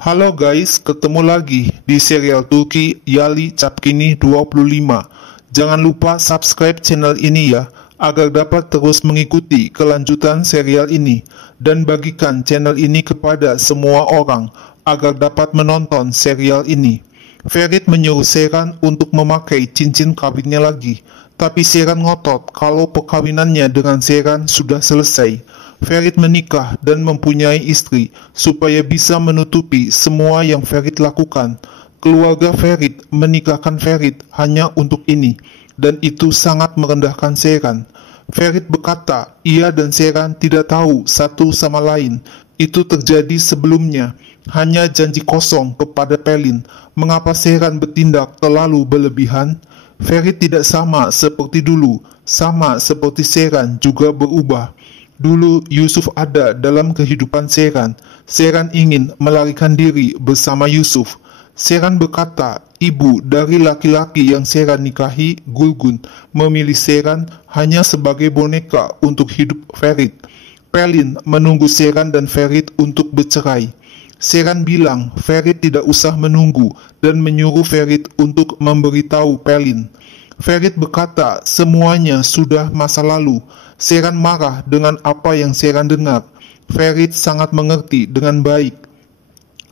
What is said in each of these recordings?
Halo guys, ketemu lagi di serial Turki Yali Çapkini 25. Jangan lupa subscribe channel ini ya, agar dapat terus mengikuti kelanjutan serial ini. Dan bagikan channel ini kepada semua orang, agar dapat menonton serial ini. Ferit menyuruh Seyran untuk memakai cincin kawinnya lagi. Tapi Seyran ngotot kalau perkawinannya dengan Seyran sudah selesai. Ferit menikah dan mempunyai istri supaya bisa menutupi semua yang Ferit lakukan. Keluarga Ferit menikahkan Ferit hanya untuk ini, dan itu sangat merendahkan Seyran. Ferit berkata, ia dan Seyran tidak tahu satu sama lain. Itu terjadi sebelumnya, hanya janji kosong kepada Pelin. Mengapa Seyran bertindak terlalu berlebihan? Ferit tidak sama seperti dulu, sama seperti Seyran juga berubah. Dulu Yusuf ada dalam kehidupan Seyran. Seyran ingin melarikan diri bersama Yusuf. Seyran berkata, ibu dari laki-laki yang Seyran nikahi, Gulgun, memilih Seyran hanya sebagai boneka untuk hidup Ferit. Pelin menunggu Seyran dan Ferit untuk bercerai. Seyran bilang Ferit tidak usah menunggu dan menyuruh Ferit untuk memberitahu Pelin. Ferit berkata semuanya sudah masa lalu. Seyran marah dengan apa yang Seyran dengar. Ferit sangat mengerti dengan baik.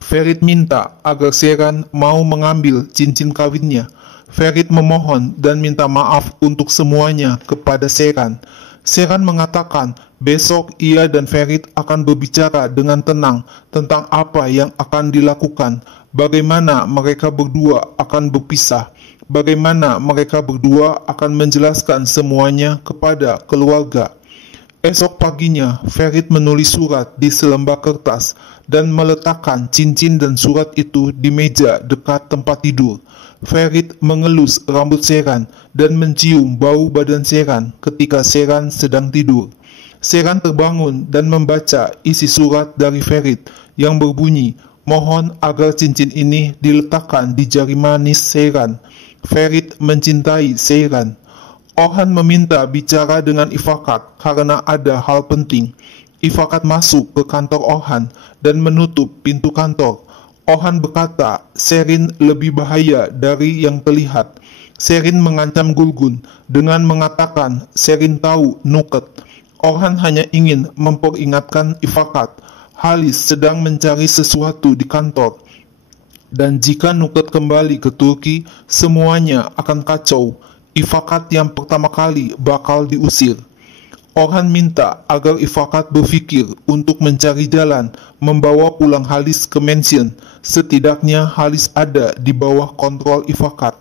Ferit minta agar Seyran mau mengambil cincin kawinnya. Ferit memohon dan minta maaf untuk semuanya kepada Seyran. Seyran mengatakan besok ia dan Ferit akan berbicara dengan tenang tentang apa yang akan dilakukan, bagaimana mereka berdua akan berpisah. Bagaimana mereka berdua akan menjelaskan semuanya kepada keluarga. Esok paginya, Ferit menulis surat di selembar kertas dan meletakkan cincin dan surat itu di meja dekat tempat tidur. Ferit mengelus rambut Seyran dan mencium bau badan Seyran ketika Seyran sedang tidur. Seyran terbangun dan membaca isi surat dari Ferit yang berbunyi, mohon agar cincin ini diletakkan di jari manis Seyran. Ferit mencintai Seyran. Orhan meminta bicara dengan Ifakat karena ada hal penting. Ifakat masuk ke kantor Orhan dan menutup pintu kantor. Orhan berkata, Serin lebih bahaya dari yang terlihat. Serin mengancam Gulgun dengan mengatakan Serin tahu Nuket. Orhan hanya ingin memperingatkan Ifakat, Halis sedang mencari sesuatu di kantor. Dan jika Nuket kembali ke Turki, semuanya akan kacau. Ifakat yang pertama kali bakal diusir. Orhan minta agar Ifakat berpikir untuk mencari jalan membawa pulang Halis ke mansion. Setidaknya Halis ada di bawah kontrol Ifakat.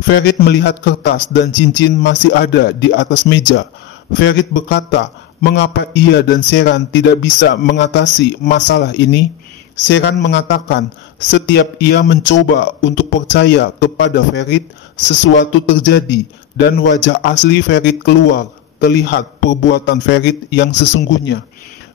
Ferit melihat kertas dan cincin masih ada di atas meja. Ferit berkata, mengapa ia dan Seyran tidak bisa mengatasi masalah ini? Seyran mengatakan, setiap ia mencoba untuk percaya kepada Ferit, sesuatu terjadi dan wajah asli Ferit keluar, terlihat perbuatan Ferit yang sesungguhnya.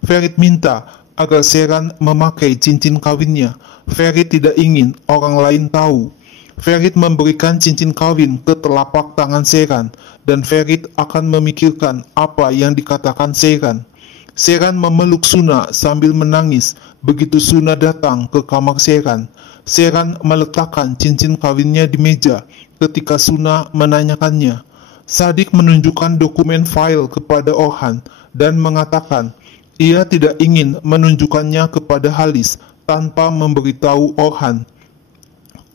Ferit minta agar Seyran memakai cincin kawinnya. Ferit tidak ingin orang lain tahu. Ferit memberikan cincin kawin ke telapak tangan Seyran, dan Ferit akan memikirkan apa yang dikatakan Seyran. Seyran memeluk Suna sambil menangis begitu Suna datang ke kamar Seyran. Seyran meletakkan cincin kawinnya di meja ketika Suna menanyakannya. Sadik menunjukkan dokumen file kepada Orhan dan mengatakan ia tidak ingin menunjukkannya kepada Halis tanpa memberitahu Orhan.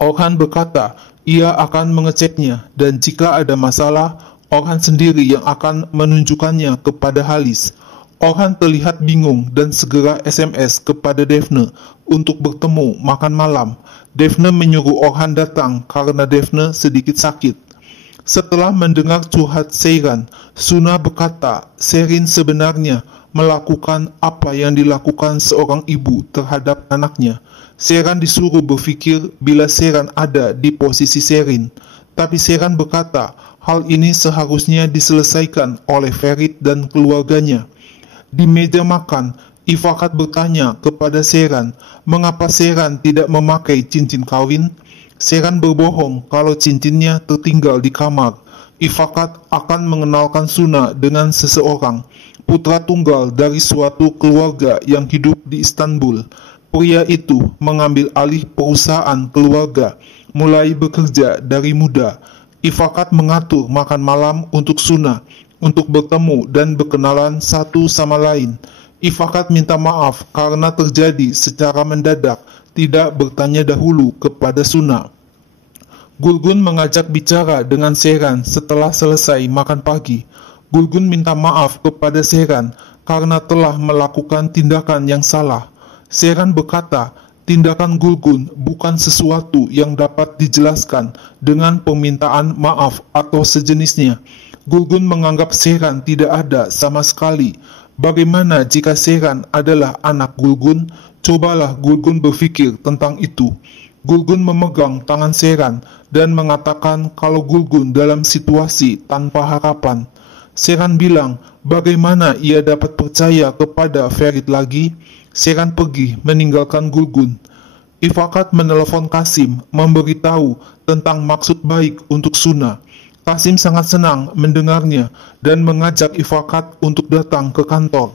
Orhan berkata ia akan mengeceknya dan jika ada masalah, Orhan sendiri yang akan menunjukkannya kepada Halis. Orhan terlihat bingung dan segera SMS kepada Defne untuk bertemu makan malam. Defne menyuruh Orhan datang karena Defne sedikit sakit. Setelah mendengar curhat Seyran, Suna berkata Serin sebenarnya melakukan apa yang dilakukan seorang ibu terhadap anaknya. Seyran disuruh berpikir bila Seyran ada di posisi Serin. Tapi Seyran berkata hal ini seharusnya diselesaikan oleh Ferit dan keluarganya. Di meja makan, Ifakat bertanya kepada Seyran, mengapa Seyran tidak memakai cincin kawin? Seyran berbohong kalau cincinnya tertinggal di kamar. Ifakat akan mengenalkan Suna dengan seseorang, putra tunggal dari suatu keluarga yang hidup di Istanbul. Pria itu mengambil alih perusahaan keluarga, mulai bekerja dari muda. Ifakat mengatur makan malam untuk Suna, untuk bertemu dan berkenalan satu sama lain. Ifakat minta maaf karena terjadi secara mendadak, tidak bertanya dahulu kepada Suna. Gulgun mengajak bicara dengan Seyran setelah selesai makan pagi. Gulgun minta maaf kepada Seyran karena telah melakukan tindakan yang salah. Seyran berkata, tindakan Gulgun bukan sesuatu yang dapat dijelaskan dengan permintaan maaf atau sejenisnya. Gulgun menganggap Seyran tidak ada sama sekali. Bagaimana jika Seyran adalah anak Gulgun? Cobalah Gulgun berpikir tentang itu. Gulgun memegang tangan Seyran dan mengatakan kalau Gulgun dalam situasi tanpa harapan. Seyran bilang, bagaimana ia dapat percaya kepada Ferit lagi? Seyran pergi meninggalkan Gulgun. Ifakat menelepon Kasim, memberitahu tentang maksud baik untuk Suna. Kasim sangat senang mendengarnya dan mengajak Ifakat untuk datang ke kantor.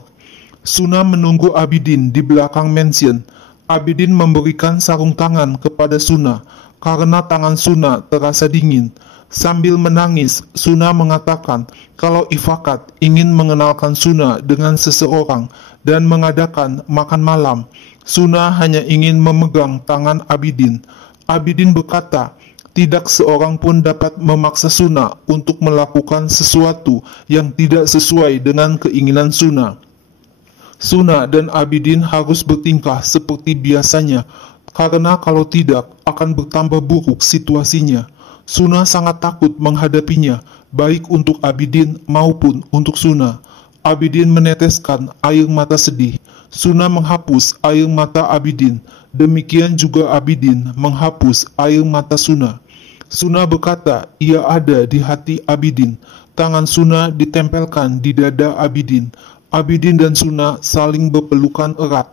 Suna menunggu Abidin di belakang mansion. Abidin memberikan sarung tangan kepada Suna karena tangan Suna terasa dingin. Sambil menangis, Suna mengatakan kalau Ifakat ingin mengenalkan Suna dengan seseorang dan mengadakan makan malam. Suna hanya ingin memegang tangan Abidin. Abidin berkata, tidak seorang pun dapat memaksa Suna untuk melakukan sesuatu yang tidak sesuai dengan keinginan Suna. Suna dan Abidin harus bertingkah seperti biasanya, karena kalau tidak akan bertambah buruk situasinya. Suna sangat takut menghadapinya, baik untuk Abidin maupun untuk Suna. Abidin meneteskan air mata sedih. Suna menghapus air mata Abidin. Demikian juga Abidin menghapus air mata Suna. Suna berkata ia ada di hati Abidin. Tangan Suna ditempelkan di dada Abidin. Abidin dan Suna saling berpelukan erat.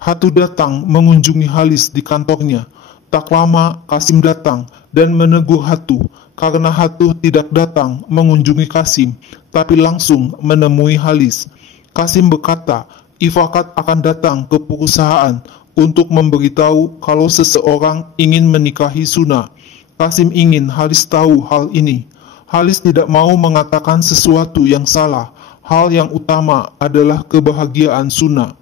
Hatu datang mengunjungi Halis di kantornya. Tak lama Kasim datang dan menegur Hatu karena Hatu tidak datang mengunjungi Kasim, tapi langsung menemui Halis. Kasim berkata, Ifakat akan datang ke perusahaan untuk memberitahu kalau seseorang ingin menikahi Suna. Kasim ingin Halis tahu hal ini. Halis tidak mau mengatakan sesuatu yang salah. Hal yang utama adalah kebahagiaan Suna.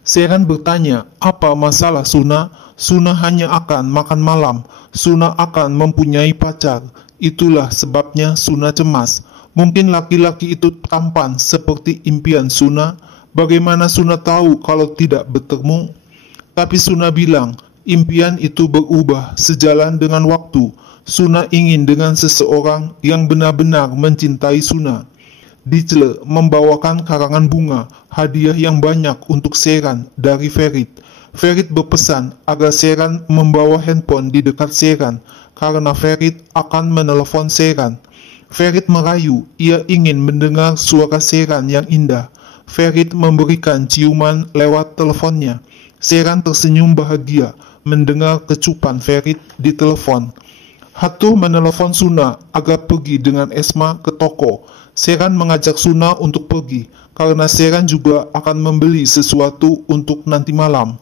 Seyran bertanya, apa masalah Suna? Suna hanya akan makan malam. Suna akan mempunyai pacar. Itulah sebabnya Suna cemas. Mungkin laki-laki itu tampan seperti impian Suna. Bagaimana Suna tahu kalau tidak bertemu? Tapi Suna bilang, impian itu berubah sejalan dengan waktu. Suna ingin dengan seseorang yang benar-benar mencintai Suna. Dicle membawakan karangan bunga, hadiah yang banyak untuk Seyran dari Ferit. Ferit berpesan agar Seyran membawa handphone di dekat Seyran, karena Ferit akan menelepon Seyran. Ferit merayu, ia ingin mendengar suara Seyran yang indah. Ferit memberikan ciuman lewat teleponnya. Seyran tersenyum bahagia mendengar kecupan Ferit di telepon. Hatu menelepon Suna agar pergi dengan Esma ke toko. Seyran mengajak Suna untuk pergi, karena Seyran juga akan membeli sesuatu untuk nanti malam.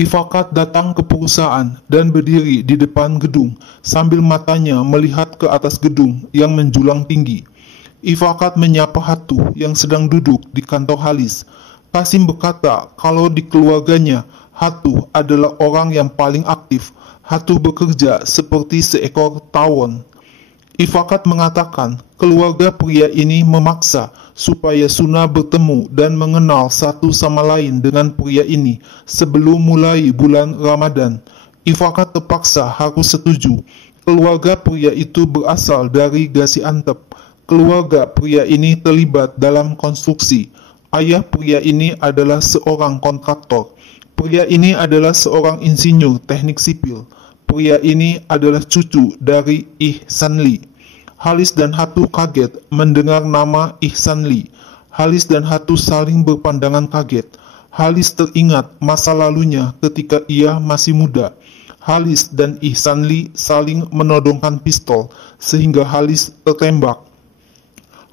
Ifakat datang ke perusahaan dan berdiri di depan gedung, sambil matanya melihat ke atas gedung yang menjulang tinggi. Ifakat menyapa Hatu yang sedang duduk di kantor Halis. Kasim berkata kalau di keluarganya, Hatu adalah orang yang paling aktif. Hatu bekerja seperti seekor tawon. Ifakat mengatakan keluarga pria ini memaksa supaya Suna bertemu dan mengenal satu sama lain dengan pria ini sebelum mulai bulan Ramadan. Ifakat terpaksa harus setuju. Keluarga pria itu berasal dari Gaziantep. Keluarga pria ini terlibat dalam konstruksi. Ayah pria ini adalah seorang kontraktor. Pria ini adalah seorang insinyur teknik sipil. Pria ini adalah cucu dari Ihsanli. Halis dan Hatu kaget mendengar nama Ihsanli. Halis dan Hatu saling berpandangan kaget. Halis teringat masa lalunya ketika ia masih muda. Halis dan Ihsanli saling menodongkan pistol sehingga Halis tertembak.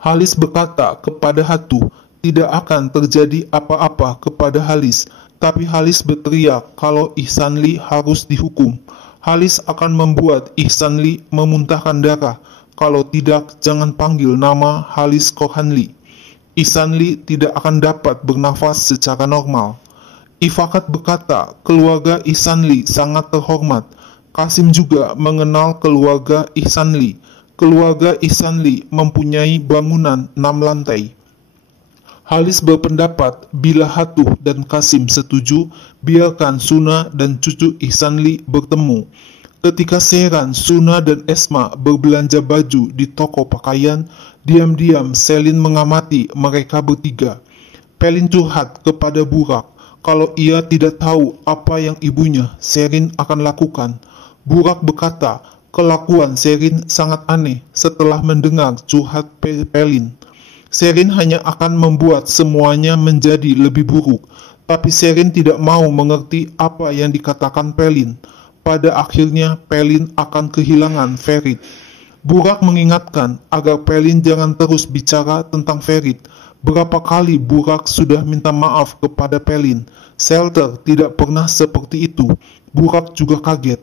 Halis berkata kepada Hatu, tidak akan terjadi apa-apa kepada Halis. Tapi Halis berteriak kalau Ihsanli harus dihukum. Halis akan membuat Ihsanli memuntahkan darah. Kalau tidak, jangan panggil nama Halis Korhanli. Ihsanli tidak akan dapat bernafas secara normal. Ifakat berkata, keluarga Ihsanli sangat terhormat. Kasim juga mengenal keluarga Ihsanli. Keluarga Ihsanli mempunyai bangunan 6 lantai. Halis berpendapat bila Hatuh dan Kasim setuju, biarkan Suna dan cucu Ihsanli bertemu. Ketika Seyran, Suna dan Esma berbelanja baju di toko pakaian, diam-diam Selin mengamati mereka bertiga. Pelin curhat kepada Burak. Kalau ia tidak tahu apa yang ibunya, Serin akan lakukan. Burak berkata, kelakuan Serin sangat aneh setelah mendengar curhat Pelin. Serin hanya akan membuat semuanya menjadi lebih buruk, tapi Serin tidak mau mengerti apa yang dikatakan Pelin. Pada akhirnya, Pelin akan kehilangan Ferit. Burak mengingatkan agar Pelin jangan terus bicara tentang Ferit. Berapa kali Burak sudah minta maaf kepada Pelin. Shelter tidak pernah seperti itu. Burak juga kaget.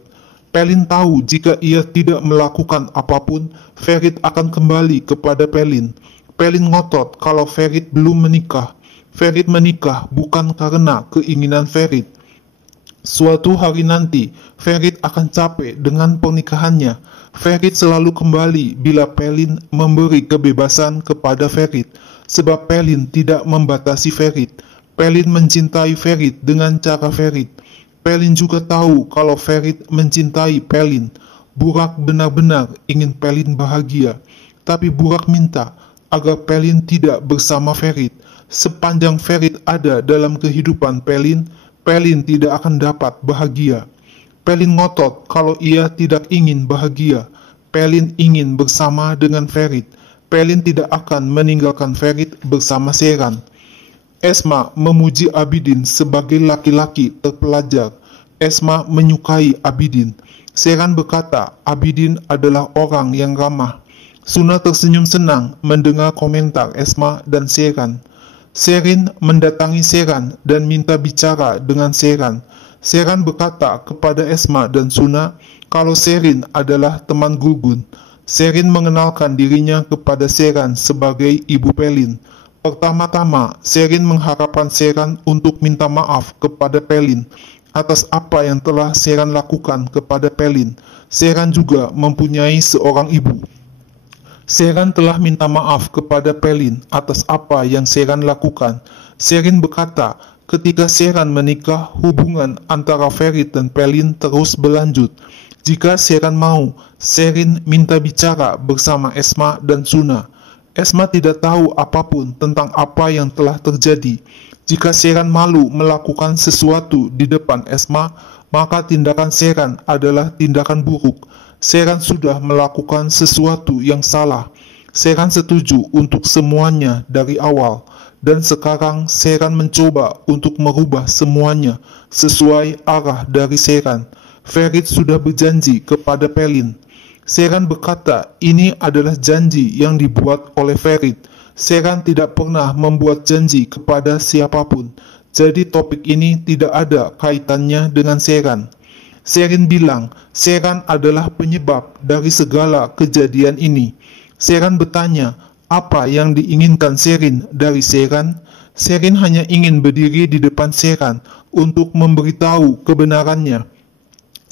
Pelin tahu jika ia tidak melakukan apapun, Ferit akan kembali kepada Pelin. Pelin ngotot kalau Ferit belum menikah. Ferit menikah bukan karena keinginan Ferit. Suatu hari nanti, Ferit akan capek dengan pernikahannya. Ferit selalu kembali bila Pelin memberi kebebasan kepada Ferit, sebab Pelin tidak membatasi Ferit. Pelin mencintai Ferit dengan cara Ferit. Pelin juga tahu kalau Ferit mencintai Pelin. Burak benar-benar ingin Pelin bahagia, tapi Burak minta agar Pelin tidak bersama Ferit. Sepanjang Ferit ada dalam kehidupan Pelin, Pelin tidak akan dapat bahagia. Pelin ngotot kalau ia tidak ingin bahagia. Pelin ingin bersama dengan Ferit. Pelin tidak akan meninggalkan Ferit bersama Seyran. Esma memuji Abidin sebagai laki-laki terpelajar. Esma menyukai Abidin. Seyran berkata Abidin adalah orang yang ramah. Suna tersenyum senang mendengar komentar Esma dan Seyran. Serin mendatangi Seyran dan minta bicara dengan Seyran. Seyran berkata kepada Esma dan Suna kalau Serin adalah teman Gulgun. Serin mengenalkan dirinya kepada Seyran sebagai ibu Pelin. Pertama-tama, Serin mengharapkan Seyran untuk minta maaf kepada Pelin atas apa yang telah Seyran lakukan kepada Pelin. Seyran juga mempunyai seorang ibu. Seyran telah minta maaf kepada Pelin atas apa yang Seyran lakukan. Serin berkata, ketika Seyran menikah, hubungan antara Ferit dan Pelin terus berlanjut. Jika Seyran mau, Serin minta bicara bersama Esma dan Suna. Esma tidak tahu apapun tentang apa yang telah terjadi. Jika Seyran malu melakukan sesuatu di depan Esma, maka tindakan Seyran adalah tindakan buruk. Seyran sudah melakukan sesuatu yang salah. Seyran setuju untuk semuanya dari awal, dan sekarang Seyran mencoba untuk merubah semuanya sesuai arah dari Seyran. Ferit sudah berjanji kepada Pelin. Seyran berkata ini adalah janji yang dibuat oleh Ferit. Seyran tidak pernah membuat janji kepada siapapun, jadi topik ini tidak ada kaitannya dengan Seyran. Serin bilang Seyran adalah penyebab dari segala kejadian ini. Seyran bertanya, apa yang diinginkan Serin dari Seyran? Serin hanya ingin berdiri di depan Seyran untuk memberitahu kebenarannya.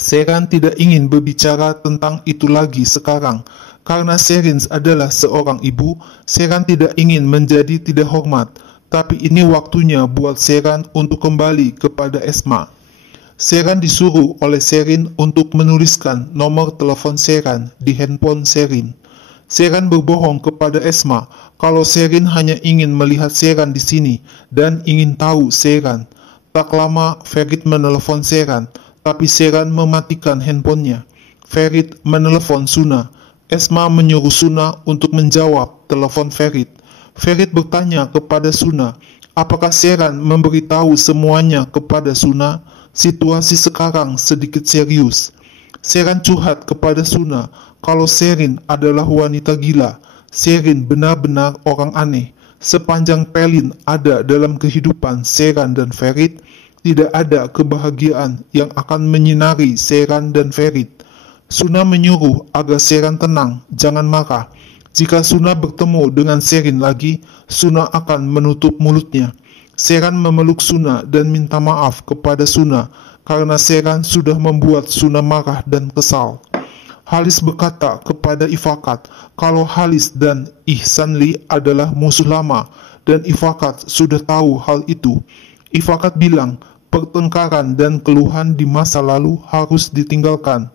Seyran tidak ingin berbicara tentang itu lagi sekarang. Karena Serin adalah seorang ibu, Seyran tidak ingin menjadi tidak hormat. Tapi ini waktunya buat Seyran untuk kembali kepada Esma. Seyran disuruh oleh Serin untuk menuliskan nomor telepon Seyran di handphone Serin. Seyran berbohong kepada Esma kalau Serin hanya ingin melihat Seyran di sini dan ingin tahu Seyran. Tak lama Ferit menelepon Seyran, tapi Seyran mematikan handphonenya. Ferit menelepon Suna. Esma menyuruh Suna untuk menjawab telepon Ferit. Ferit bertanya kepada Suna, apakah Seyran memberitahu semuanya kepada Suna? Situasi sekarang sedikit serius. Seyran curhat kepada Suna kalau Serin adalah wanita gila. Serin benar-benar orang aneh. Sepanjang Pelin ada dalam kehidupan Seyran dan Ferit, tidak ada kebahagiaan yang akan menyinari Sheran dan Ferit. Suna menyuruh agar Sheran tenang, jangan marah. Jika Suna bertemu dengan Sherin lagi, Suna akan menutup mulutnya. Sheran memeluk Suna dan minta maaf kepada Suna karena Sheran sudah membuat Suna marah dan kesal. Halis berkata kepada Ifakat kalau Halis dan Ihsanli adalah musuh lama dan Ifakat sudah tahu hal itu. Ifakat bilang pertengkaran dan keluhan di masa lalu harus ditinggalkan.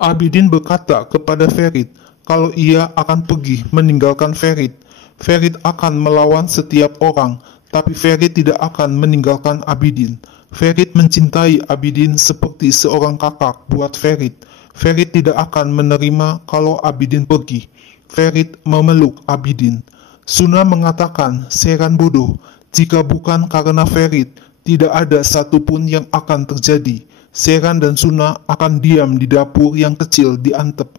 Abidin berkata kepada Ferit kalau ia akan pergi meninggalkan Ferit. Ferit akan melawan setiap orang, tapi Ferit tidak akan meninggalkan Abidin. Ferit mencintai Abidin seperti seorang kakak buat Ferit. Ferit tidak akan menerima kalau Abidin pergi. Ferit memeluk Abidin. Suna mengatakan Sheran bodoh. Jika bukan karena Ferit, tidak ada satupun yang akan terjadi. Sheran dan Suna akan diam di dapur yang kecil di Antep.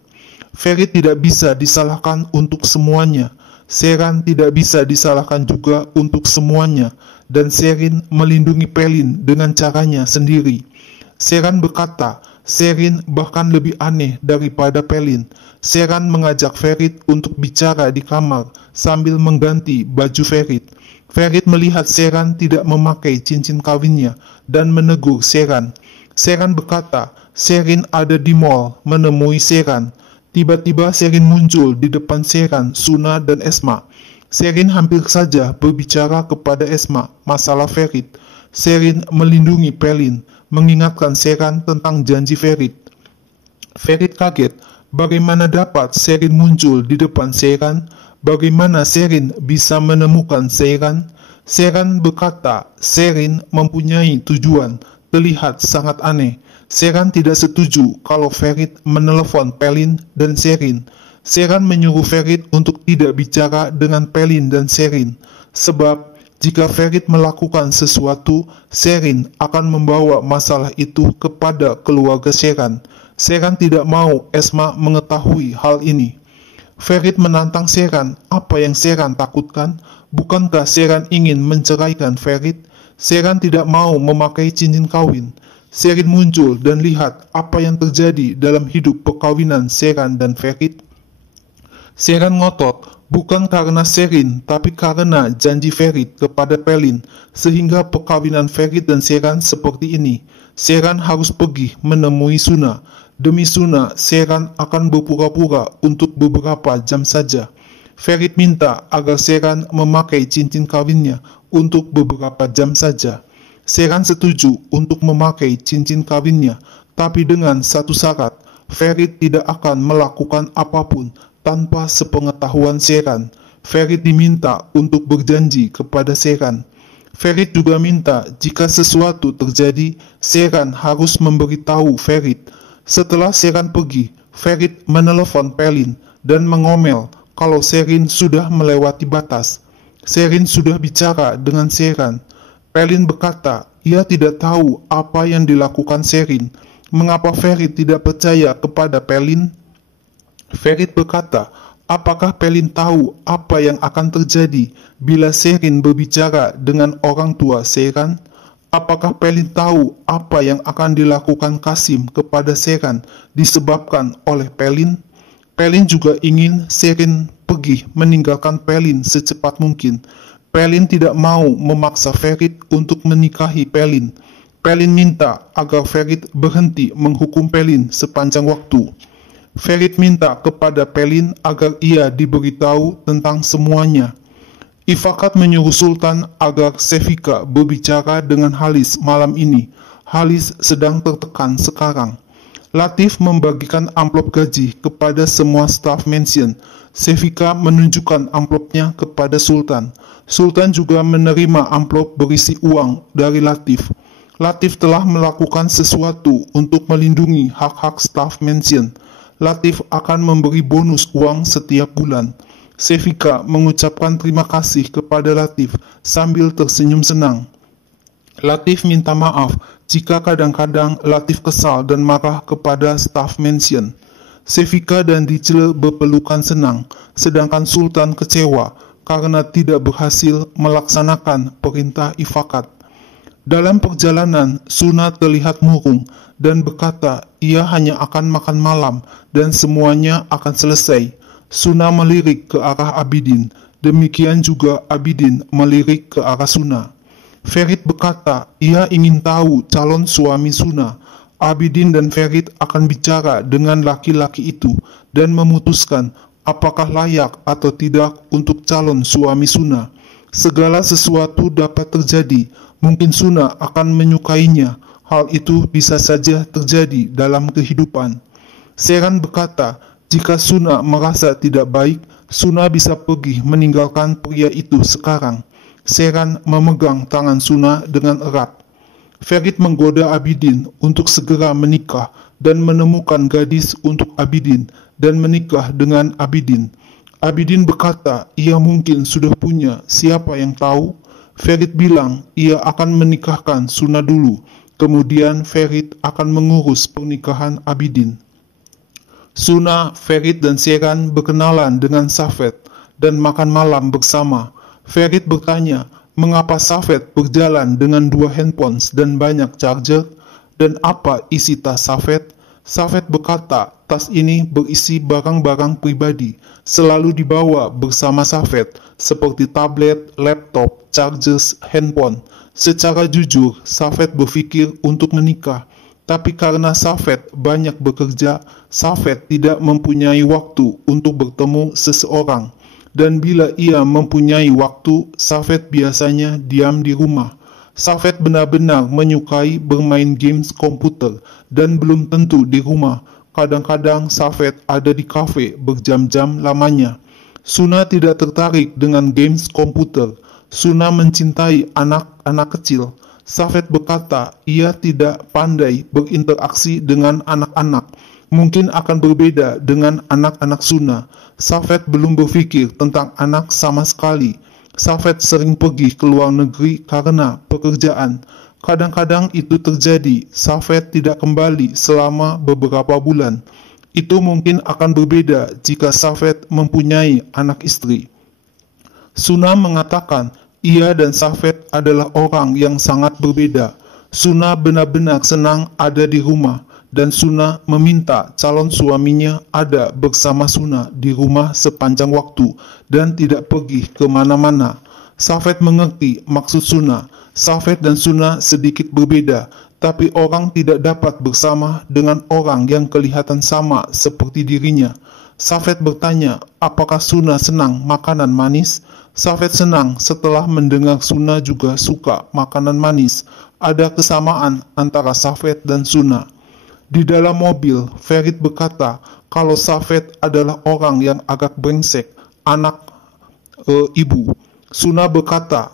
Ferit tidak bisa disalahkan untuk semuanya. Sheran tidak bisa disalahkan juga untuk semuanya. Dan Sherin melindungi Pelin dengan caranya sendiri. Sheran berkata, Sherin bahkan lebih aneh daripada Pelin. Sheran mengajak Ferit untuk bicara di kamar sambil mengganti baju Ferit. Ferit melihat Sheran tidak memakai cincin kawinnya dan menegur Sheran. Sheran berkata, Sherin ada di mall menemui Sheran. Tiba-tiba Sherin muncul di depan Sheran, Suna, dan Esma. Sherin hampir saja berbicara kepada Esma masalah Ferit. Sherin melindungi Pelin, mengingatkan Sheran tentang janji Ferit. Ferit kaget, bagaimana dapat Sherin muncul di depan Sheran? Bagaimana Sherin bisa menemukan Sheran? Sheran berkata, Sherin mempunyai tujuan, terlihat sangat aneh. Sheran tidak setuju kalau Ferit menelepon Pelin dan Sherin. Sheran menyuruh Ferit untuk tidak bicara dengan Pelin dan Sherin, sebab jika Ferit melakukan sesuatu, Sherin akan membawa masalah itu kepada keluarga Sheran. Sheran tidak mau Esma mengetahui hal ini. Ferit menantang Sheran, apa yang Sheran takutkan? Bukankah Sheran ingin menceraikan Ferit? Sheran tidak mau memakai cincin kawin. Sherin muncul dan lihat apa yang terjadi dalam hidup perkawinan Sheran dan Ferit. Sheran ngotot, bukan karena Sherin, tapi karena janji Ferit kepada Pelin, sehingga perkawinan Ferit dan Sheran seperti ini. Sheran harus pergi menemui Suna. Demi Suna, Sheran akan berpura-pura untuk beberapa jam saja. Ferit minta agar Sheran memakai cincin kawinnya untuk beberapa jam saja. Sheran setuju untuk memakai cincin kawinnya, tapi dengan satu syarat, Ferit tidak akan melakukan apapun tanpa sepengetahuan Sheran. Ferit diminta untuk berjanji kepada Sheran. Ferit juga minta jika sesuatu terjadi, Sheran harus memberitahu Ferit. Setelah Sheran pergi, Ferit menelepon Pelin dan mengomel kalau Sherin sudah melewati batas. Sherin sudah bicara dengan Sheran. Pelin berkata, ia tidak tahu apa yang dilakukan Sherin. Mengapa Ferit tidak percaya kepada Pelin? Ferit berkata, apakah Pelin tahu apa yang akan terjadi bila Sherin berbicara dengan orang tua Sheran? Apakah Pelin tahu apa yang akan dilakukan Kasim kepada Sheran disebabkan oleh Pelin? Pelin juga ingin Sherin pergi meninggalkan Pelin secepat mungkin. Pelin tidak mau memaksa Ferit untuk menikahi Pelin. Pelin minta agar Ferit berhenti menghukum Pelin sepanjang waktu. Ferit minta kepada Pelin agar ia diberitahu tentang semuanya. Ifakat menyuruh Sultan agar Sefika berbicara dengan Halis malam ini. Halis sedang tertekan sekarang. Latif membagikan amplop gaji kepada semua staf mansion. Sefika menunjukkan amplopnya kepada Sultan. Sultan juga menerima amplop berisi uang dari Latif. Latif telah melakukan sesuatu untuk melindungi hak-hak staf mansion. Latif akan memberi bonus uang setiap bulan. Sefika mengucapkan terima kasih kepada Latif sambil tersenyum senang. Latif minta maaf jika kadang-kadang Latif kesal dan marah kepada staf mansion. Sefika dan Dicel berpelukan senang, sedangkan Sultan kecewa karena tidak berhasil melaksanakan perintah Ifakat. Dalam perjalanan, Suna terlihat murung dan berkata ia hanya akan makan malam dan semuanya akan selesai. Suna melirik ke arah Abidin, demikian juga Abidin melirik ke arah Suna. Ferit berkata ia ingin tahu calon suami Suna. Abidin dan Ferit akan bicara dengan laki-laki itu dan memutuskan apakah layak atau tidak untuk calon suami Suna. Segala sesuatu dapat terjadi, mungkin Suna akan menyukainya. Hal itu bisa saja terjadi dalam kehidupan. Seran berkata, jika Suna merasa tidak baik, Suna bisa pergi meninggalkan pria itu sekarang. Seran memegang tangan Suna dengan erat. Ferit menggoda Abidin untuk segera menikah dan menemukan gadis untuk Abidin dan menikah dengan Abidin. Abidin berkata ia mungkin sudah punya, siapa yang tahu? Ferit bilang ia akan menikahkan Suna dulu, kemudian Ferit akan mengurus pernikahan Abidin. Suna, Ferit dan Seran berkenalan dengan Safed dan makan malam bersama. Ferit bertanya, mengapa Safed berjalan dengan 2 handphone dan banyak charger? Dan apa isi tas Safed? Safed berkata, tas ini berisi barang-barang pribadi, selalu dibawa bersama Safed, seperti tablet, laptop, chargers, handphone. Secara jujur, Safed berpikir untuk menikah, tapi karena Safed banyak bekerja, Safed tidak mempunyai waktu untuk bertemu seseorang. Dan bila ia mempunyai waktu, Safed biasanya diam di rumah. Safed benar-benar menyukai bermain games komputer dan belum tentu di rumah. Kadang-kadang Safed ada di kafe berjam-jam lamanya. Suna tidak tertarik dengan games komputer. Suna mencintai anak-anak kecil. Safed berkata ia tidak pandai berinteraksi dengan anak-anak. Mungkin akan berbeda dengan anak-anak Suna. Safed belum berpikir tentang anak sama sekali. Safed sering pergi ke luar negeri karena pekerjaan. Kadang-kadang itu terjadi, Safed tidak kembali selama beberapa bulan. Itu mungkin akan berbeda jika Safed mempunyai anak istri. Suna mengatakan ia dan Safed adalah orang yang sangat berbeda. Suna benar-benar senang ada di rumah. Dan Suna meminta calon suaminya ada bersama Suna di rumah sepanjang waktu dan tidak pergi ke mana-mana. Safed mengerti maksud Suna. Safed dan Suna sedikit berbeda, tapi orang tidak dapat bersama dengan orang yang kelihatan sama seperti dirinya. Safed bertanya, apakah Suna senang makanan manis? Safed senang setelah mendengar Suna juga suka makanan manis. Ada kesamaan antara Safed dan Suna. Di dalam mobil, Ferit berkata kalau Safed adalah orang yang agak brengsek, anak ibu. Suna berkata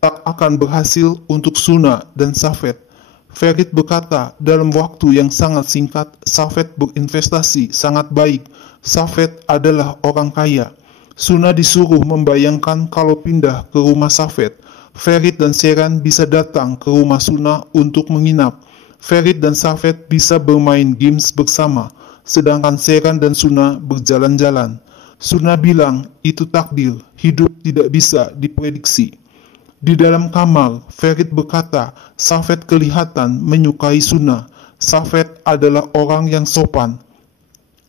tak akan berhasil untuk Suna dan Safed. Ferit berkata dalam waktu yang sangat singkat, Safed berinvestasi sangat baik. Safed adalah orang kaya. Suna disuruh membayangkan kalau pindah ke rumah Safed. Ferit dan Seran bisa datang ke rumah Suna untuk menginap. Ferit dan Safed bisa bermain games bersama, sedangkan Seran dan Suna berjalan-jalan. Suna bilang, itu takdir, hidup tidak bisa diprediksi. Di dalam kamar, Ferit berkata, Safed kelihatan menyukai Suna. Safed adalah orang yang sopan.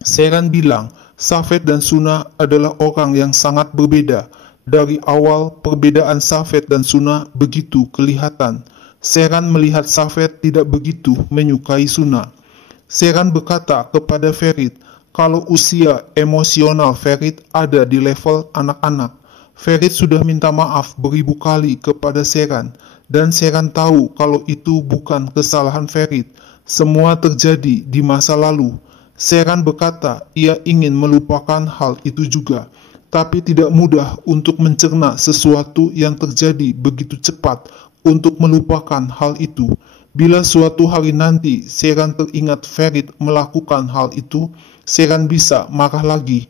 Seran bilang, Safed dan Suna adalah orang yang sangat berbeda. Dari awal, perbedaan Safed dan Suna begitu kelihatan. Seran melihat Safed tidak begitu menyukai Suna. Seran berkata kepada Ferit, kalau usia emosional Ferit ada di level anak-anak. Ferit sudah minta maaf beribu kali kepada Seran, dan Seran tahu kalau itu bukan kesalahan Ferit. Semua terjadi di masa lalu. Seran berkata ia ingin melupakan hal itu juga, tapi tidak mudah untuk mencerna sesuatu yang terjadi begitu cepat untuk melupakan hal itu. Bila suatu hari nanti Seran teringat Ferit melakukan hal itu, Seran bisa marah lagi.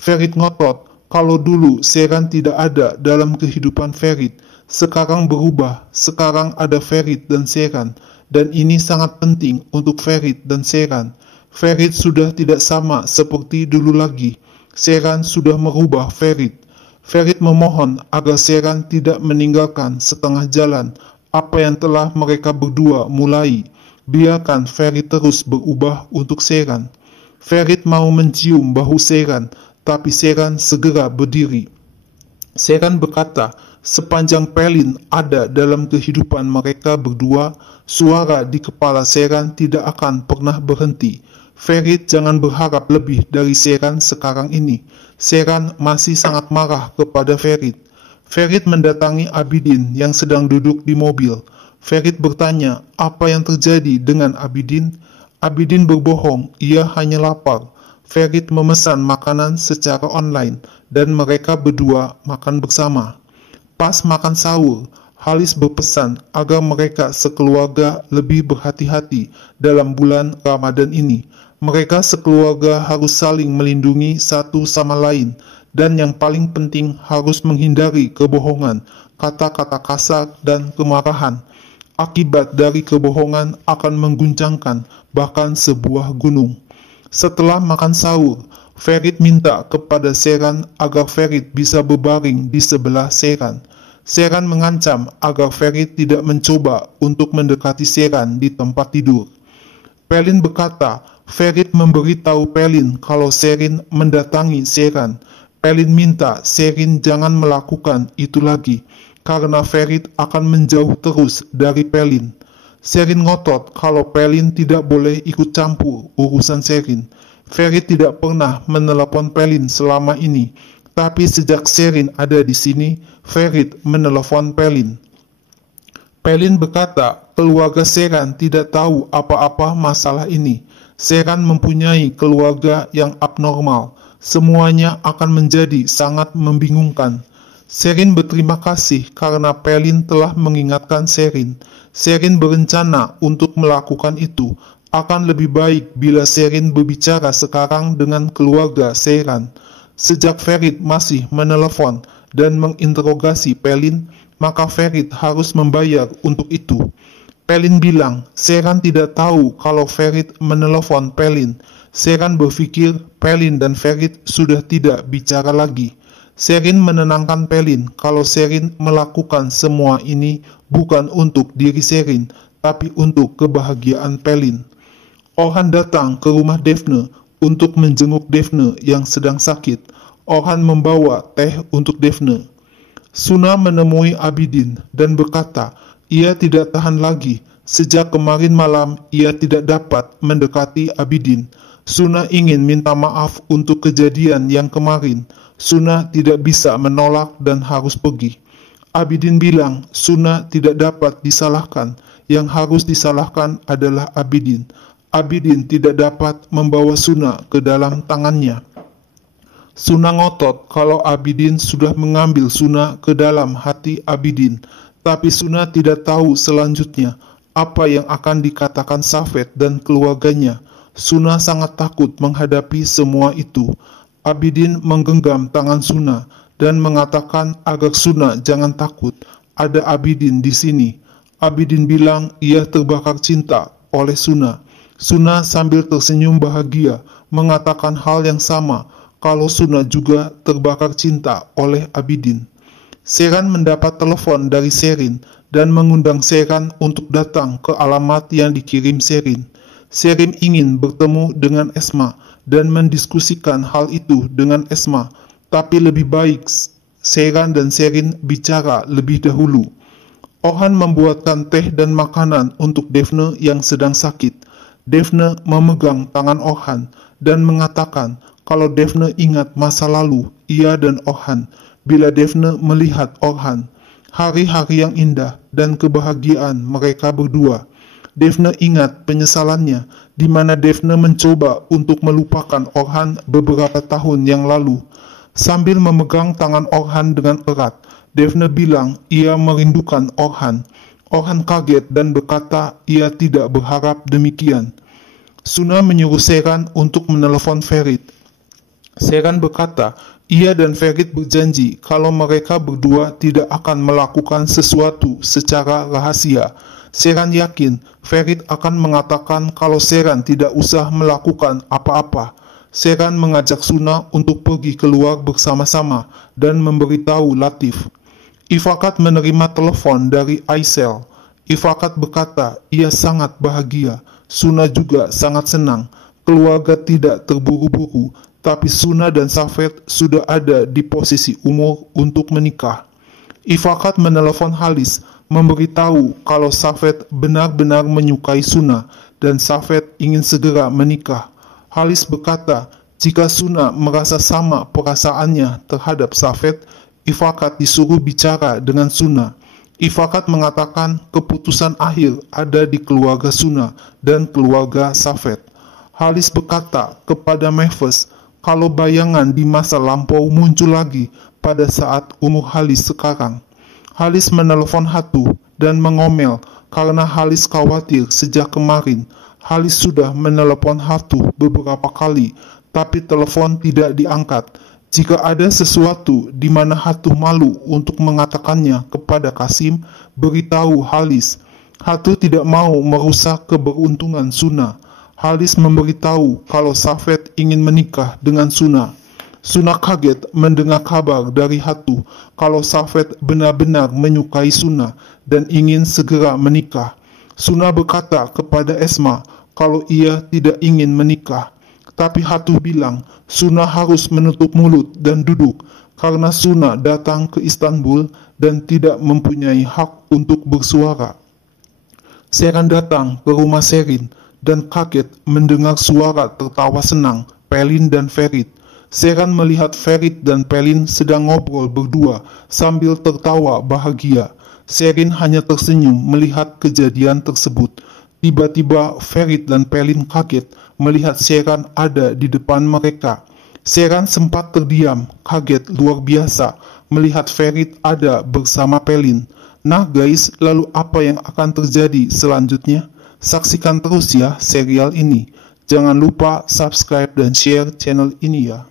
Ferit ngotot, kalau dulu Seran tidak ada dalam kehidupan Ferit, sekarang berubah, sekarang ada Ferit dan Seran, dan ini sangat penting untuk Ferit dan Seran. Ferit sudah tidak sama seperti dulu lagi. Seran sudah merubah Ferit. Ferit memohon agar Seran tidak meninggalkan setengah jalan. apa yang telah mereka berdua mulai. Biarkan Ferit terus berubah untuk Sheeran. Ferit mau mencium bahu Sheeran, tapi Sheeran segera berdiri. Sheeran berkata, sepanjang Palin ada dalam kehidupan mereka berdua, suara di kepala Sheeran tidak akan pernah berhenti. Ferit jangan berharap lebih dari Sheeran sekarang ini. Sheeran masih sangat marah kepada Ferit. Ferit mendatangi Abidin yang sedang duduk di mobil. Ferit bertanya, apa yang terjadi dengan Abidin? Abidin berbohong, ia hanya lapar. Ferit memesan makanan secara online dan mereka berdua makan bersama. Pas makan sahur, Halis berpesan agar mereka sekeluarga lebih berhati-hati dalam bulan Ramadan ini. Mereka sekeluarga harus saling melindungi satu sama lain dan yang paling penting harus menghindari kebohongan, kata-kata kasar, dan kemarahan. Akibat dari kebohongan akan mengguncangkan bahkan sebuah gunung. Setelah makan sahur, Ferit minta kepada Sheeran agar Ferit bisa berbaring di sebelah Sheeran. Sheeran mengancam agar Ferit tidak mencoba untuk mendekati Sheeran di tempat tidur. Palin berkata, Ferit memberitahu Palin kalau Sheeran mendatangi Sheeran. Palin minta Sheeran jangan melakukan itu lagi, karena Ferit akan menjauh terus dari Palin. Sheeran ngotot kalau Palin tidak boleh ikut campur urusan Sheeran. Ferit tidak pernah menelepon Palin selama ini, tapi sejak Sheeran ada di sini, Ferit menelepon Palin. Palin berkata, keluarga Sheeran tidak tahu apa-apa masalah ini. Sheeran mempunyai keluarga yang abnormal. Semuanya akan menjadi sangat membingungkan. Sheeran berterima kasih karena Palin telah mengingatkan Sheeran. Sheeran berencana untuk melakukan itu. Akan lebih baik bila Sheeran berbicara sekarang dengan keluarga Sheeran. Sejak Ferit masih menelepon dan menginterogasi Palin, maka Ferit harus membayar untuk itu. Palin bilang, Sheeran tidak tahu kalau Ferit menelepon Palin. Sheeran berpikir Palin dan Ferit sudah tidak bicara lagi. Sheeran menenangkan Palin kalau Sheeran melakukan semua ini bukan untuk diri Sheeran, tapi untuk kebahagiaan Palin. Orhan datang ke rumah Daphne untuk menjenguk Daphne yang sedang sakit. Orhan membawa teh untuk Daphne. Suna menemui Abidin dan berkata, ia tidak tahan lagi. Sejak kemarin malam, ia tidak dapat mendekati Abidin. Suna ingin minta maaf untuk kejadian yang kemarin. Suna tidak bisa menolak dan harus pergi. Abidin bilang, Suna tidak dapat disalahkan. Yang harus disalahkan adalah Abidin. Abidin tidak dapat membawa Suna ke dalam tangannya. Suna ngotot kalau Abidin sudah mengambil Suna ke dalam hati Abidin. Tapi Suna tidak tahu selanjutnya apa yang akan dikatakan Safet dan keluarganya. Suna sangat takut menghadapi semua itu. Abidin menggenggam tangan Suna dan mengatakan agar Suna jangan takut. Ada Abidin di sini. Abidin bilang ia terbakar cinta oleh Suna. Suna sambil tersenyum bahagia mengatakan hal yang sama kalau Suna juga terbakar cinta oleh Abidin. Sheeran mendapat telepon dari Sheeran dan mengundang Sheeran untuk datang ke alamat yang dikirim Sheeran. Sheeran ingin bertemu dengan Esma dan mendiskusikan hal itu dengan Esma, tapi lebih baik Sheeran dan Sheeran bicara lebih dahulu. Orhan membuatkan teh dan makanan untuk Daphne yang sedang sakit. Daphne memegang tangan Orhan dan mengatakan kalau Daphne ingat masa lalu ia dan Orhan. Bila Daphne melihat Orhan, hari-hari yang indah dan kebahagiaan mereka berdua. Daphne ingat penyesalannya, di mana Daphne mencoba untuk melupakan Orhan beberapa tahun yang lalu. Sambil memegang tangan Orhan dengan erat, Daphne bilang ia merindukan Orhan. Orhan kaget dan berkata ia tidak berharap demikian. Suna menyuruh Sheeran untuk menelepon Ferit. Sheeran berkata, ia dan Ferit berjanji kalau mereka berdua tidak akan melakukan sesuatu secara rahasia. Sheeran yakin Ferit akan mengatakan kalau Sheeran tidak usah melakukan apa-apa. Sheeran mengajak Suna untuk pergi keluar bersama-sama dan memberitahu Latif. Ifakat menerima telepon dari Aisel. Ifakat berkata ia sangat bahagia. Suna juga sangat senang. Keluarga tidak terburu-buru, tapi Suna dan Safet sudah ada di posisi umur untuk menikah. Ifakat menelepon Halis, memberitahu kalau Safet benar-benar menyukai Suna dan Safet ingin segera menikah. Halis berkata, jika Suna merasa sama perasaannya terhadap Safet, Ifakat disuruh bicara dengan Suna. Ifakat mengatakan keputusan akhir ada di keluarga Suna dan keluarga Safet. Halis berkata kepada Mavis kalau bayangan di masa lampau muncul lagi pada saat umur Halis sekarang. Halis menelepon Hatu dan mengomel karena Halis khawatir sejak kemarin. Halis sudah menelepon Hatu beberapa kali, tapi telepon tidak diangkat. Jika ada sesuatu di mana Hatu malu untuk mengatakannya kepada Kasim, beritahu Halis. Hatu tidak mau merusak keberuntungan Suna. Halis memberitahu kalau Safet ingin menikah dengan Suna. Suna kaget mendengar kabar dari Hatu kalau Safet benar-benar menyukai Suna dan ingin segera menikah. Suna berkata kepada Esma kalau ia tidak ingin menikah. Tapi Hatu bilang, Suna harus menutup mulut dan duduk, karena Suna datang ke Istanbul dan tidak mempunyai hak untuk bersuara. Seren datang ke rumah Serin dan kaget mendengar suara tertawa senang Pelin dan Ferit. Seren melihat Ferit dan Pelin sedang ngobrol berdua sambil tertawa bahagia. Serin hanya tersenyum melihat kejadian tersebut. Tiba-tiba Ferit dan Pelin kaget melihat Seren ada di depan mereka. Seren sempat terdiam, kaget luar biasa melihat Ferit ada bersama Pelin. Nah guys, lalu apa yang akan terjadi selanjutnya? Saksikan terus ya serial ini. Jangan lupa subscribe dan share channel ini ya.